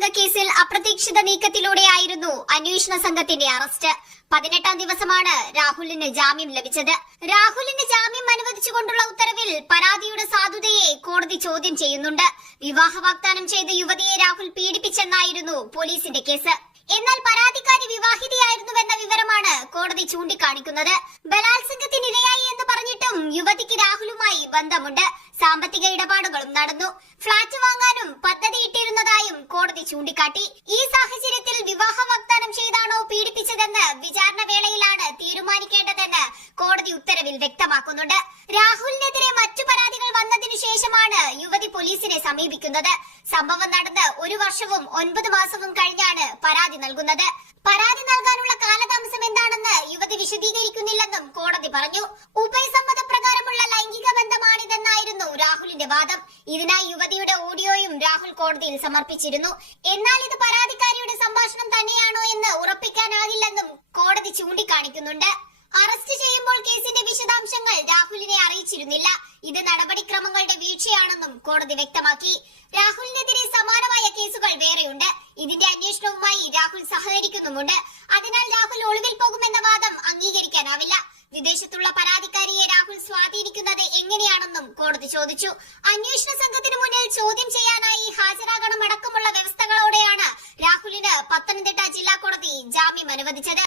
ബലാത്സംഗ കേസിൽ അപ്രതീക്ഷിത നീക്കത്തിലൂടെയായിരുന്നു അന്വേഷണ സംഘത്തിന്റെ അറസ്റ്റ്. 18-ാം ദിവസമാണ് രാഹുലിന് ജാമ്യം ലഭിച്ചത്. രാഹുലിന് ജാമ്യം അനുവദിച്ചുകൊണ്ടുള്ള ഉത്തരവിൽ പരാതിയുടെ സാധുതയെ കോടതി ചോദ്യം ചെയ്യുന്നുണ്ട്. വിവാഹ വാഗ്ദാനം ചെയ്ത് യുവതിയെ രാഹുൽ പീഡിപ്പിച്ചെന്നായിരുന്നു പോലീസിന്റെ കേസ്. എന്നാൽ പരാതിക്കാരി വിവാഹിതയായിരുന്നുവെന്ന വിവരമാണ് കോടതി ചൂണ്ടിക്കാണിക്കുന്നത്. ബലാത്സംഗത്തിനിരയായി എന്ന് പറഞ്ഞിട്ടും യുവതിക്ക് രാഹുലുമായി ബന്ധമുണ്ട്. സാമ്പത്തിക ഇടപാടുകളും നടന്നു. ഫ്ളാറ്റ് വാങ്ങാനും പദ്ധതിയിട്ടിരുന്നതായും കോടതി ചൂണ്ടിക്കാട്ടി. ഈ സാഹചര്യത്തിൽ വിവാഹ വാഗ്ദാനം ചെയ്താണോ പീഡിപ്പിച്ചതെന്ന് വിചാരണ വേളയിലാണ് തീരുമാനിക്കേണ്ടതെന്ന് കോടതി ഉത്തരവിൽ വ്യക്തമാക്കുന്നുണ്ട്. രാഹുലിനെതിരെ മറ്റു പരാതികൾ വന്നതിനു ശേഷമാണ് യുവതി പോലീസിനെ സമീപിക്കുന്നത്. സംഭവം നടന്ന് 1 വർഷവും 9 മാസവും കഴിഞ്ഞാണ് പരാതി നൽകുന്നത്. പരാതി നൽകാനുള്ള കാലതാമസം എന്താണെന്ന് യുവതി വിശദീകരിക്കുന്നില്ലെന്നും കോടതി പറഞ്ഞു. ഉഭയസമ്മതപ്രകാരമുള്ള ലൈംഗിക ബന്ധമാണിതെന്നായിരുന്നു രാഹുലിന്റെ വാദം. ഇതിനായി യുവതിയുടെ ഓഡിയോയും രാഹുൽ കോടതിയിൽ സമർപ്പിച്ചിരുന്നു. എന്നാൽ ഇത് പരാതിക്കാരിയുടെ സംഭാഷണം തന്നെയാണോ എന്ന് ഉറപ്പിക്കാനാകില്ലെന്നും കോടതി ചൂണ്ടിക്കാണിക്കുന്നുണ്ട്. അറസ്റ്റ് ചെയ്യുമ്പോൾ കേസിന്റെ വിശദാംശങ്ങൾ രാഹുലിനെ അറിയിച്ചിരുന്നില്ല. ഇത് നടപടിക്രമങ്ങളുടെ വീഴ്ചയാണെന്നും കോടതി വ്യക്തമാക്കി. രാഹുലിനെതിരെ സമാനമായ കേസുകൾ വേറെയുണ്ട്. ഇതിന്റെ അന്വേഷണവുമായി രാഹുൽ സഹകരിക്കുന്നുമുണ്ട്. അതിനാൽ രാഹുൽ ഒളിവിൽ പോകുമെന്ന വാദം അംഗീകരിക്കാനാവില്ല. വിദേശത്തുള്ള പരാതിക്കാരിയെ രാഹുൽ സ്വാധീനിക്കുന്നത് എങ്ങനെയാണെന്നും കോടതി ചോദിച്ചു. അന്വേഷണ സംഘത്തിന് മുന്നിൽ ചോദ്യം ചെയ്യാനായി ഹാജരാകണമടക്കമുള്ള വ്യവസ്ഥകളോടെയാണ് രാഹുലിന് പത്തനംതിട്ട ജില്ലാ കോടതി ജാമ്യം അനുവദിച്ചത്.